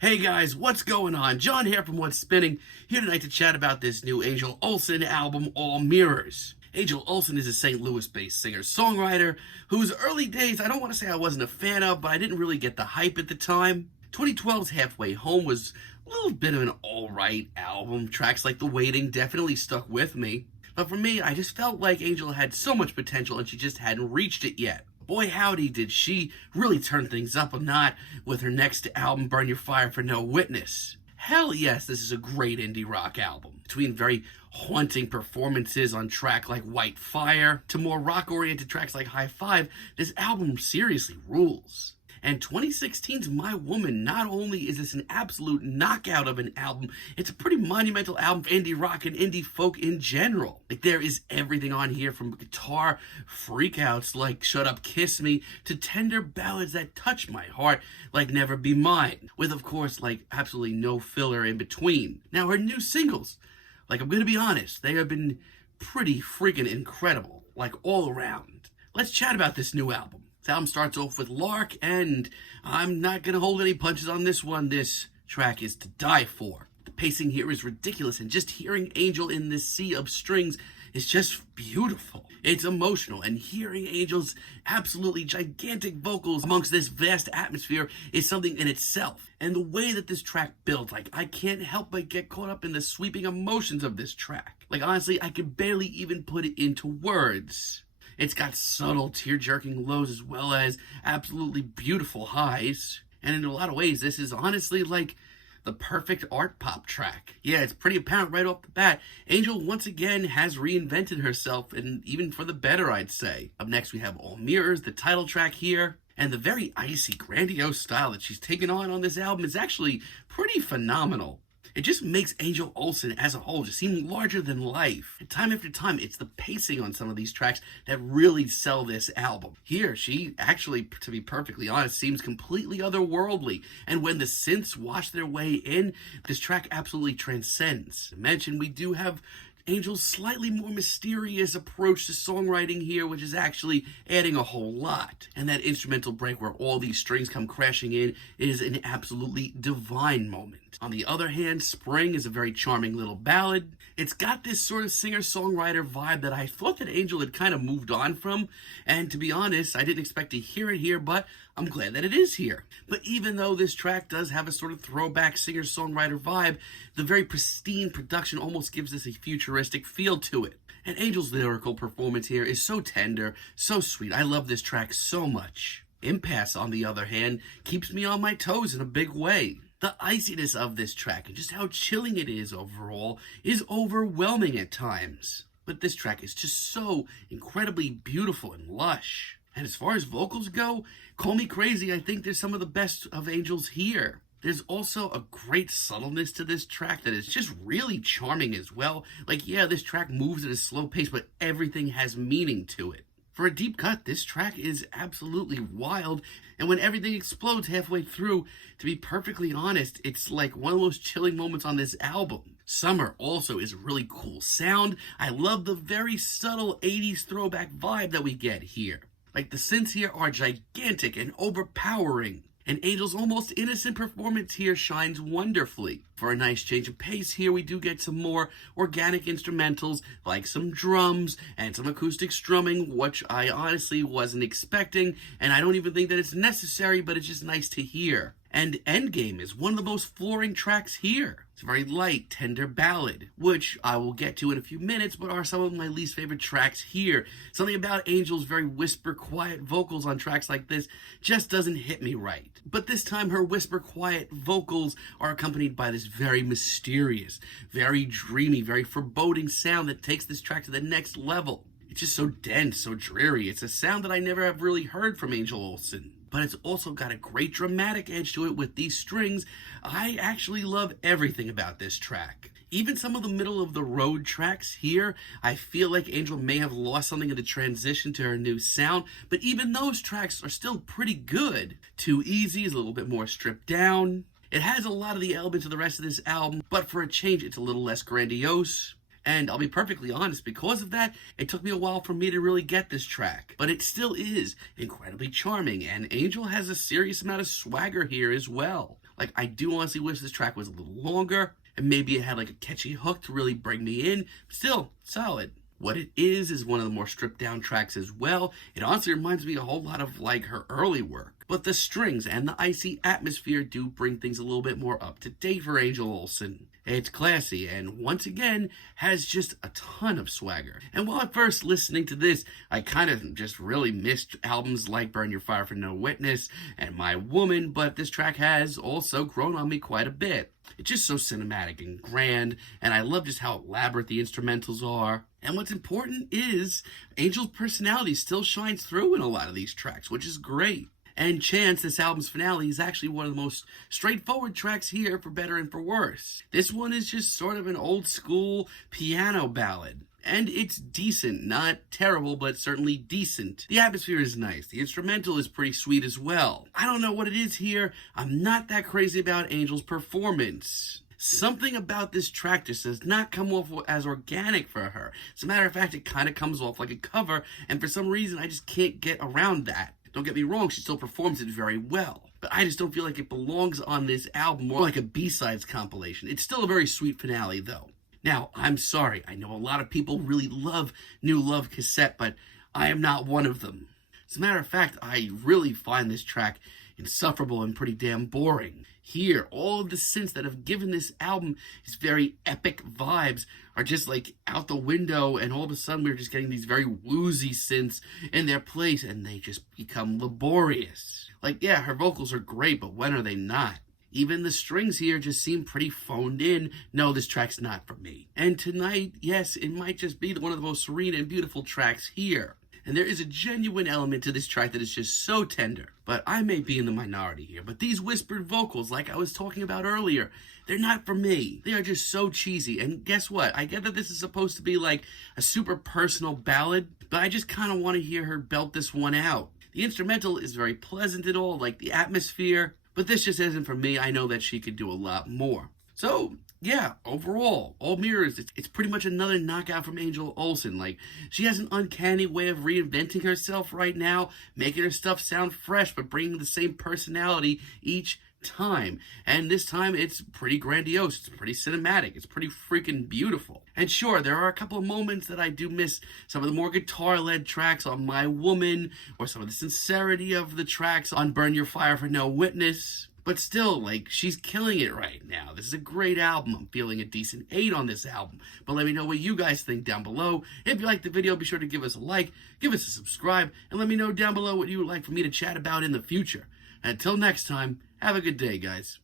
Hey guys, what's going on? John here from What's Spinning, here tonight to chat about this new Angel Olsen album, All Mirrors. Angel Olsen is a St. Louis-based singer-songwriter whose early days I don't want to say I wasn't a fan of, but I didn't really get the hype at the time. 2012's Halfway Home was a little bit of an alright album. Tracks like The Waiting definitely stuck with me. But for me, I just felt like Angel had so much potential and she just hadn't reached it yet. Boy howdy did she really turn things up a notch with her next album, Burn Your Fire for No Witness. Hell yes, this is a great indie rock album. Between very haunting performances on track like White Fire to more rock-oriented tracks like High Five, this album seriously rules. And 2016's My Woman, not only is this an absolute knockout of an album, it's a pretty monumental album for indie rock and indie folk in general. Like, there is everything on here from guitar freakouts like Shut Up Kiss Me to tender ballads that touch my heart like Never Be Mine, with of course like absolutely no filler in between. Now her new singles, like I'm gonna be honest, they have been pretty freaking incredible, like all around. Let's chat about this new album. This album starts off with Lark, and I'm not going to hold any punches on this one. This track is to die for. The pacing here is ridiculous, and just hearing Angel in this sea of strings is just beautiful. It's emotional, and hearing Angel's absolutely gigantic vocals amongst this vast atmosphere is something in itself. And the way that this track builds, like, I can't help but get caught up in the sweeping emotions of this track. Like, honestly, I can barely even put it into words. It's got subtle, tear-jerking lows as well as absolutely beautiful highs. And in a lot of ways, this is honestly like the perfect art pop track. Yeah, it's pretty apparent right off the bat. Angel once again has reinvented herself, and even for the better, I'd say. Up next, we have All Mirrors, the title track here. And the very icy, grandiose style that she's taken on this album is actually pretty phenomenal. It just makes Angel Olsen as a whole just seem larger than life. And time after time, it's the pacing on some of these tracks that really sell this album. Here, she actually, to be perfectly honest, seems completely otherworldly. And when the synths wash their way in, this track absolutely transcends. To mention, we do have Angel's slightly more mysterious approach to songwriting here, which is actually adding a whole lot. And that instrumental break where all these strings come crashing in is an absolutely divine moment. On the other hand, Spring is a very charming little ballad. It's got this sort of singer-songwriter vibe that I thought that Angel had kind of moved on from, and to be honest, I didn't expect to hear it here, but I'm glad that it is here. But even though this track does have a sort of throwback singer-songwriter vibe, the very pristine production almost gives this a futuristic feel to it. And Angel's lyrical performance here is so tender, so sweet. I love this track so much. Impasse, on the other hand, keeps me on my toes in a big way. The iciness of this track and just how chilling it is overall is overwhelming at times. But this track is just so incredibly beautiful and lush. And as far as vocals go, call me crazy, I think there's some of the best of Angel's here. There's also a great subtleness to this track that is just really charming as well. Like, yeah, this track moves at a slow pace, but everything has meaning to it. For a deep cut, this track is absolutely wild, and when everything explodes halfway through, to be perfectly honest, it's like one of those chilling moments on this album. Summer also is a really cool sound. I love the very subtle 80s throwback vibe that we get here. Like, the synths here are gigantic and overpowering. And Angel's almost innocent performance here shines wonderfully. For a nice change of pace here, we do get some more organic instrumentals, like some drums and some acoustic strumming, which I honestly wasn't expecting, and I don't even think that it's necessary, but it's just nice to hear. And Endgame is one of the most flooring tracks here. It's a very light, tender ballad, which I will get to in a few minutes, but are some of my least favorite tracks here. Something about Angel's very whisper, quiet vocals on tracks like this just doesn't hit me right. But this time her whisper, quiet vocals are accompanied by this very mysterious, very dreamy, very foreboding sound that takes this track to the next level. It's just so dense, so dreary. It's a sound that I never have really heard from Angel Olsen. But it's also got a great dramatic edge to it with these strings. I actually love everything about this track. Even some of the middle of the road tracks here, I feel like Angel may have lost something in the transition to her new sound, but even those tracks are still pretty good. Too Easy is a little bit more stripped down. It has a lot of the elements of the rest of this album, but for a change, it's a little less grandiose. And I'll be perfectly honest, because of that, it took me a while for me to really get this track. But it still is incredibly charming, and Angel has a serious amount of swagger here as well. Like, I do honestly wish this track was a little longer, and maybe it had like a catchy hook to really bring me in. Still, solid. What it is one of the more stripped down tracks as well. It honestly reminds me a whole lot of like her early work. But the strings and the icy atmosphere do bring things a little bit more up to date for Angel Olsen. It's classy and once again has just a ton of swagger. And while at first listening to this, I kind of just really missed albums like Burn Your Fire for No Witness and My Woman, but this track has also grown on me quite a bit. It's just so cinematic and grand, and I love just how elaborate the instrumentals are. And what's important is Angel's personality still shines through in a lot of these tracks, which is great. And Chance, this album's finale, is actually one of the most straightforward tracks here, for better and for worse. This one is just sort of an old school piano ballad. And it's decent, not terrible, but certainly decent. The atmosphere is nice. The instrumental is pretty sweet as well. I don't know what it is here. I'm not that crazy about Angel's performance. Something about this track just does not come off as organic for her. As a matter of fact, it kind of comes off like a cover, and for some reason, I just can't get around that. Don't get me wrong, she still performs it very well. But I just don't feel like it belongs on this album, more like a B-sides compilation. It's still a very sweet finale, though. Now, I'm sorry, I know a lot of people really love New Love Cassette, but I am not one of them. As a matter of fact, I really find this track insufferable and pretty damn boring. Here, all of the synths that have given this album these very epic vibes are just like out the window, and all of a sudden we're just getting these very woozy synths in their place, and they just become laborious. Like, yeah, her vocals are great, but when are they not? Even the strings here just seem pretty phoned in. No, this track's not for me. And tonight, yes, it might just be one of the most serene and beautiful tracks here. And there is a genuine element to this track that is just so tender. But I may be in the minority here, but these whispered vocals, like I was talking about earlier, they're not for me. They are just so cheesy. And guess what? I get that this is supposed to be like a super personal ballad, but I just kind of want to hear her belt this one out. The instrumental is very pleasant and all, like the atmosphere, but this just isn't for me. I know that she could do a lot more. So, yeah, overall, All Mirrors, it's pretty much another knockout from Angel Olsen. Like, she has an uncanny way of reinventing herself right now, making her stuff sound fresh, but bringing the same personality each time. And this time, it's pretty grandiose, it's pretty cinematic, it's pretty freaking beautiful. And sure, there are a couple of moments that I do miss some of the more guitar-led tracks on My Woman, or some of the sincerity of the tracks on Burn Your Fire for No Witness. But still, like, she's killing it right now. This is a great album. I'm feeling a decent 8 on this album. But let me know what you guys think down below. If you liked the video, be sure to give us a like, give us a subscribe, and let me know down below what you would like for me to chat about in the future. Until next time, have a good day, guys.